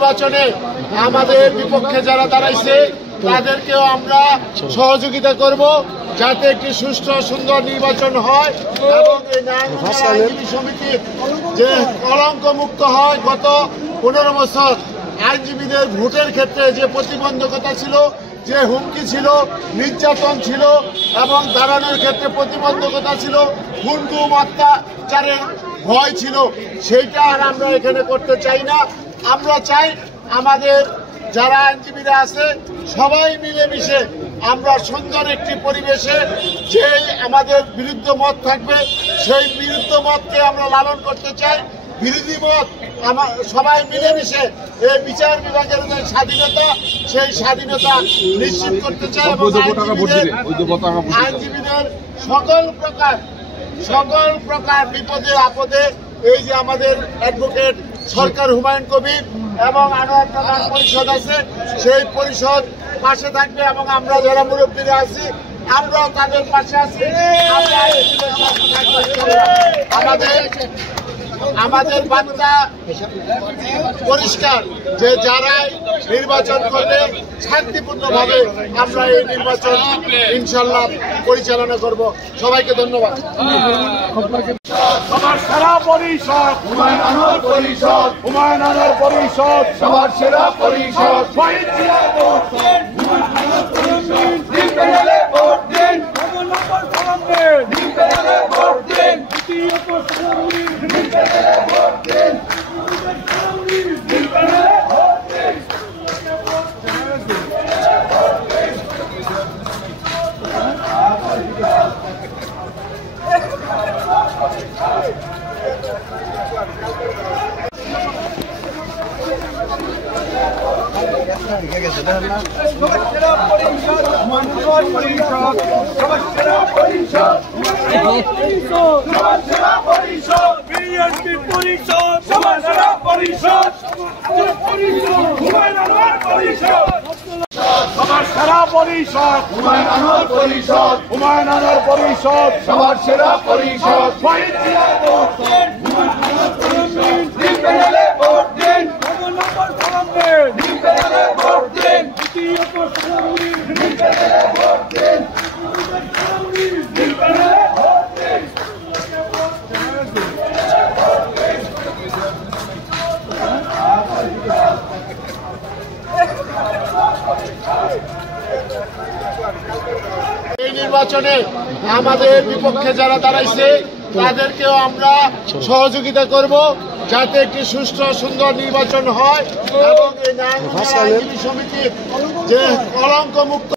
নির্বাচনে আমাদের বিপক্ষে যারা দাঁড়াইছে তাদেরকেও আমরা সহযোগিতা করব যাতে একটি সুষ্ঠু সুন্দর নির্বাচন হয় এবং এই আইনজীবী সমিতি যে কলঙ্ক মুক্ত হয়। গত 15 বছর আইনজীবীদের ভোটের ক্ষেত্রে যে প্রতিবন্ধকতা ছিল, যে হুমকি ছিল, নির্যাতন ছিল এবং দাঁড়ানোর ক্ষেত্রে প্রতিবন্ধকতা ছিল, গুম অত্যাচারের ভয় ছিল, সেইটা আর আমরা এখানে করতে চাই না। আমরা চাই আমাদের যারা আইনজীবীরা আছে সবাই মিলেমিশে আমরা সুন্দর একটি পরিবেশে যে আমাদের বিরুদ্ধ মত থাকবে সেই বিরুদ্ধ মতকে আমরা লালন করতে চাই। বিরোধী মত সবাই মিলেমিশে এই বিচার বিভাগের যে স্বাধীনতা সেই স্বাধীনতা নিশ্চিত করতে চাই এবং আইনজীবীদের সকল প্রকার বিপদে আপদে এই যে আমাদের অ্যাডভোকেট সরকার হুমায়ুন কবির এবং আনোয়ার প্রধান পরিষদ আছে সেই পরিষদ পাশে থাকবে এবং আমরা যারা মুরব্বীরা আছি আমরাও তাদের পাশে আছি। আমাদের বার্তা পরিষ্কার যে যারাই নির্বাচন করবে শান্তিপূর্ণভাবে আমরা এই নির্বাচন ইনশাল্লাহ পরিচালনা করব। সবাইকে ধন্যবাদ। সবার সেরা পরিষদ হুমায়ুন আনোয়ার পরিষদ, হুমায়ুন আনোয়ার পরিষদ সবার সেরা পরিষদ। শহীদ জিয়ার ভোট দিন, হুমায়ুন আনোয়ার পরিষদ দিন পেলে ভোট দিন, নম্বর সালাম দিন, দিন পেলে ভোট দিন, দ্বিতীয়ত সালাম দিন, দিন পেলে ভোট দিন, দিন পেলে ভোট দিন। বিএনপি পরিষদ সবার সেরা পরিষদ, হুমায়ুন আনোয়ার পরিষদ সবার সেরা পরিষদ, হুমায়ুন আনোয়ার পরিষদ, হুমায়ুন আনোয়ার পরিষদ সবার সেরা পরিষদ। শহীদ জিয়ার ভোট দিন, হুমায়ুন আনোয়ার পরিষদ দিন পেলে ভোট দিন, নম্বর সালাম দিন, দিন পেলে ভোট দিন, দ্বিতীয়ত সালাম দিন, দিন পেলে ভোট দিন, দিন পেলে ভোট দিন। এই নির্বাচনে আমাদের বিপক্ষে যারা দাঁড়াইছে তাদেরকেও আমরা সহযোগিতা করব যাতে একটি সুষ্ঠু সুন্দর নির্বাচন হয় এবং এই আইনজীবী সমিতির যে কলঙ্ক মুক্ত